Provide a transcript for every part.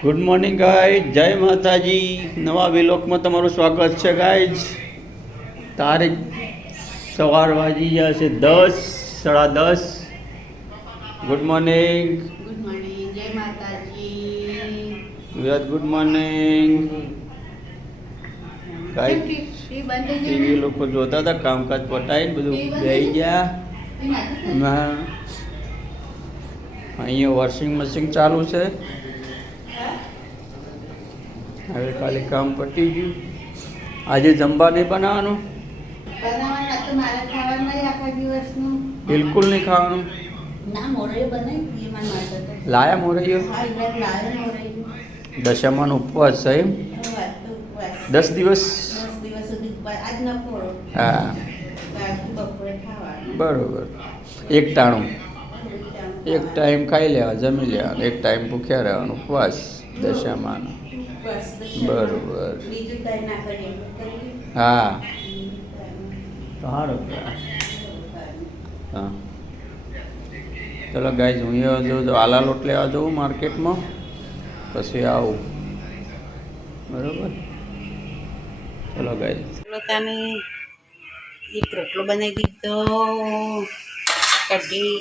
Good morning guys, જય માતાજી. નવા વિલોકમાં તમારું સ્વાગત છે ગાઈઝ. તારીખ સવાર વાગી ગયા છે 10, 10:30. Good morning. ગુડ મોર્નિંગ, જય માતાજી. વિરાટ ગુડ મોર્નિંગ. ગાઈઝ ટીવી લોકો જોતા હતા, કામકાજ પટાઈને બધું બેસી ગયા. અહીંયા વોશિંગ મશીન ચાલુ છે. હવે ખાલી કામ પતી ગયું. આજે જમવા નહીં બનાવવાનું, બિલકુલ નહીં ખાવાનું. લાયા મોરૈયો દશામાનો ઉપવાસ છે એમ? 10 દિવસ. હા બરોબર. એક ટાઈમ ખાઈ લેવા, જમી લેવાનું, એક ટાઈમ ભૂખ્યા રહેવાનું, ઉપવાસ દશામાનો. બરોબર. હા સારું. હા ચલો ગાઈઝ, હું જો આલા લોટ લેવા જઉં માર્કેટમાં, પછી આવું. બરોબર. ચલો ગાઈઝ. એક રોટલો બનાવી દીધો, કઢી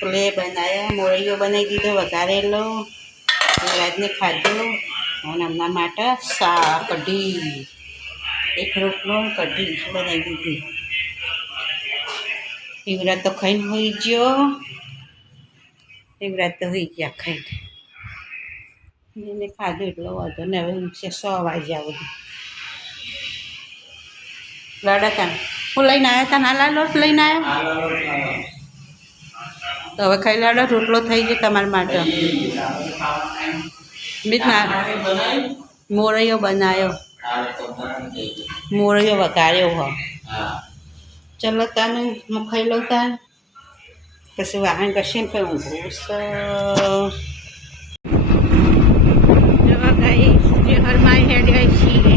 પ્લે બનાવ્યા, મોરૈયો બનાવી દીધો વઘારેલો, રાજને ખાધો. અને એમના માટે કઢી, એક રોટલો કઢી બનાવી દીધી. યુવરાજ તો ખાઈને હોઈ ગયો, યુવરાજ તો હોઈ ગયા ખાઈને. એને ખાધું એટલો વાંધો ને. હવે છે 100 વાગ્યા બધું. લડકા હું લઈને આવ્યા હતા, નાલા લોટ લઈને આવ્યા. તો હવે ખાઈ લાડો, રોટલો થઈ ગયો તમારા માટે. મોરૈયો બનાવ્યો, મોરૈયો વઘાર્યો હો. ચલો તાને હું ખાઈ લઉં તાર, પછી વાહન કરશે ને પછી ઊંઘું. જવા ગઈ જે હરમાઈ હેડ ગઈ છીએ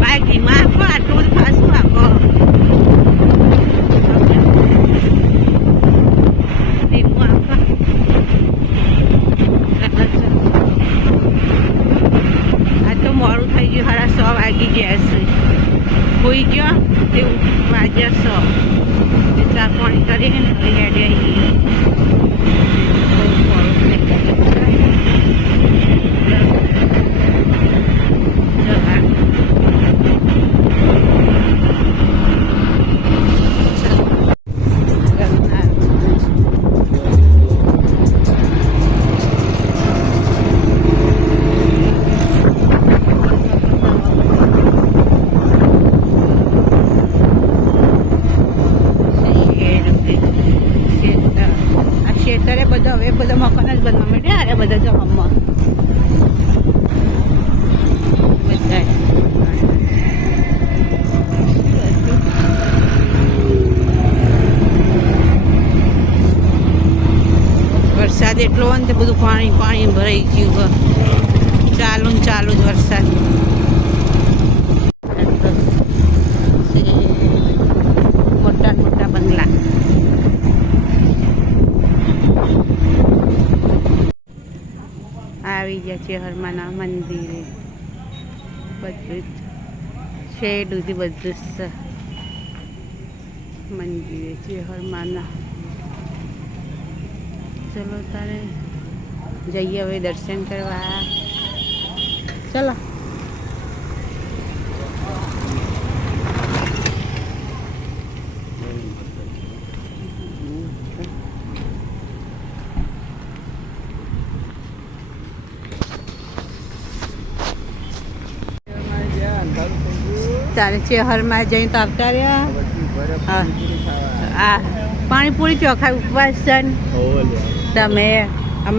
બાઈકમાં આપો, આટલું બધું પાછું આપો. મોડું થઈ ગયું, 1:30 વાગી ગયા છે. હોઈ ગયો તે વાગ્યા 100. ચા પાણી કરીએ ને હવે હેડે આવીએ. હવે બધા મકાન જ બનવા માંડ્યા. અરે બધા જવામાં બધા વરસાદ એટલો હોય ને તે બધું પાણી ભરાઈ ગયું. ચાલુ ને ચાલુ જ વરસાદ. મોટા મોટા બંગલા. આવી ગયા છે હરમાના મંદિરે. બધું જ શેડ સુધી બધું જ મંદિરે છે હરમાના. ચલો તારે જઈએ હવે દર્શન કરવા. ચલો તારે ચેહરમાં જઈને તો આવતા રહ્યા. હા પાણીપુરી ચોખાઈ ઉપવાસ છે ને તમે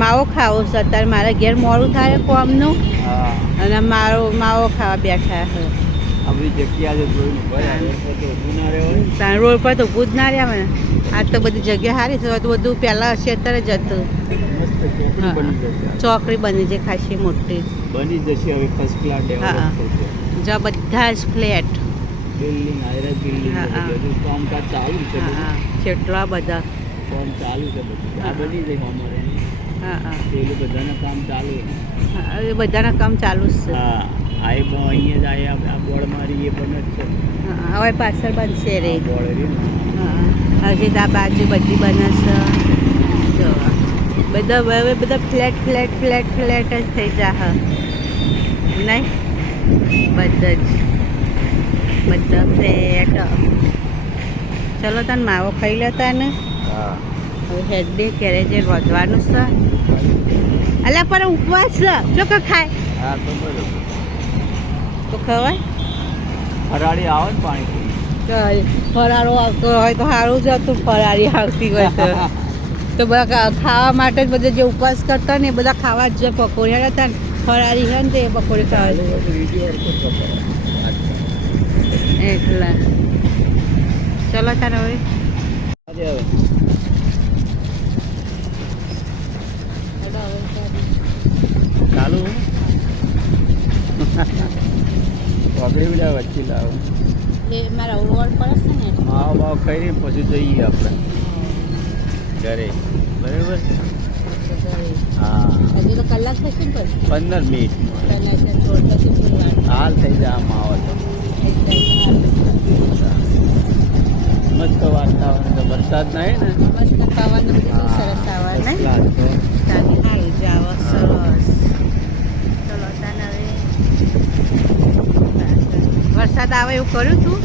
માવો ખાવો છો? અત્યારે મારા ઘેર મોડું થાય કોમનું, અને માવો ખાવા બેઠા છે. રોડ પર તો ઊભું જ ના રહ્યા ને. આ તો બધી જગ્યા સારી છે. બધું પહેલાં ખેતર જ હતું. ચોકડી બની છે ખાસી મોટી, બની જશે હવે. ફર્સ્ટ ક્લાસ ડેવલપ થશે. જો બધા જ ફ્લેટ, બિલ્ડિંગ, હાઈરાઇઝ બિલ્ડિંગ, બધું કામકાજ ચાલુ છે. કેટલા બધા કામ ચાલુ છે બધું આ બની જાય અમારે હા હા પેલું બધાના કામ ચાલુ હા, એ બધાના કામ ચાલુ જ છે હા આ એ અહીંયા જ આ બોર્ડ મારી એ પણ જ છે હા, હવે પાછળ બનશે રે આ બોર્ડ રહ્યું ને હા હજી તો આ બાજુ બધી બનશે જો બધા હવે બધા ફ્લેટ ફ્લેટ ફ્લેટ ફ્લેટ જ થઈ જા નહીં બધા જ બધા ફ્લેટ ચલો તને માવો ખાઈ લેતા ને હા હવે હેડ દે ક્યારે જે રોધવાનું છે અલા પર ઉપવાસ છે જો કે ખાય હા તો બરોબર તો ખવાય ફરાળી આવે ને પાણી ચાલ ફરાળો આવતો હોય તો સારું જ હતું ફરાળી આવતી હોય તો બધા ખાવા માટે જ બધા જે ઉપવાસ કરતા ને એ બધા ખાવા જ જે પકોડી હતા ને ફરાળી છે ને તે પકોડી ખાવા એટલે ચલો તારે હવે ચાલુ પકડી બધા વચ્ચે લાવો એ મારા રોડ પર છે ને માવ બાવ ખાઈ પછી જઈએ આપણે ઘરે બરાબર હા હજી તો કલાક થશે ને પછી 15 મિનિટ કલાક હાલ થઈ જાય આમ આવો તો મસ્ત વાતાવરણ તો વરસાદ નહીં ને મસ્ત ખાવાનું બધું સરસ આવા ને તારી આવી જાવ સરસ ચલો તાને હવે વરસાદ આવે એવું કર્યું તું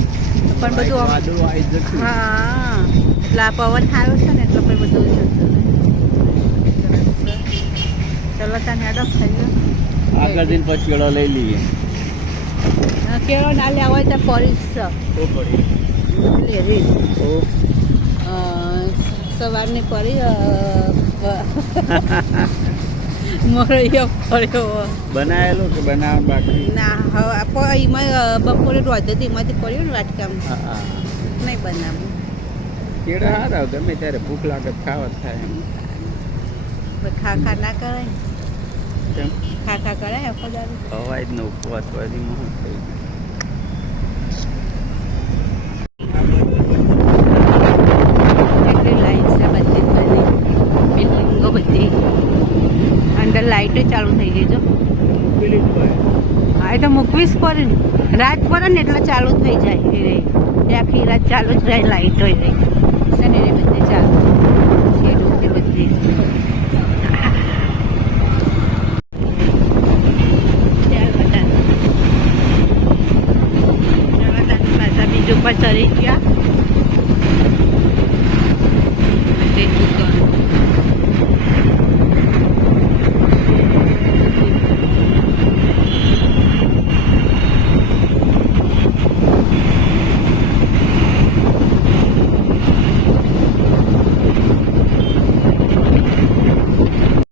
પણ બધું વાદળું આવી જતું હા એટલે આ પવન સારો છે ને એટલે પછી બધું ચલો તાને એડપ થઈ ગયો આગળ જઈને પછી કેળો લઈ લઈએ કેળો ના લેવા હોય તો પડીશ તો પડી લેવી તો સવારની પડી મોરૈયો પડ્યો બનાવેલો કે બનાવવાનું બાકી ના હવે એમાં બપોરે રોધતી એમાંથી પડ્યું ને વાટકામાં હા હા નહીં બનાવું કેળા સારા ગમે ત્યારે ભૂખ લાગે તો ખાવા જ થાય એમ ખા ખા ના કરાય કેમ ખા ખા કરાય આખો દાડો અવાજ નો ઉપવાસ વાળી મોહ થઈ એટલી લાઈટ છે બધી જ બધી બિલ્ડિંગો બધી અંદર લાઈટો ચાલુ થઈ ગઈ જો હા એ તો મૂકવી જ પડે ને રાત પડે ને એટલે ચાલુ થઈ જાય એ રે એ આખી રાત ચાલુ જ રહે લાઈટો એ રહી છે ને એ બધી ચાલુ છે ડૂબી બધી ચાલ બધા પાછા બીજું પર ચડી ગયો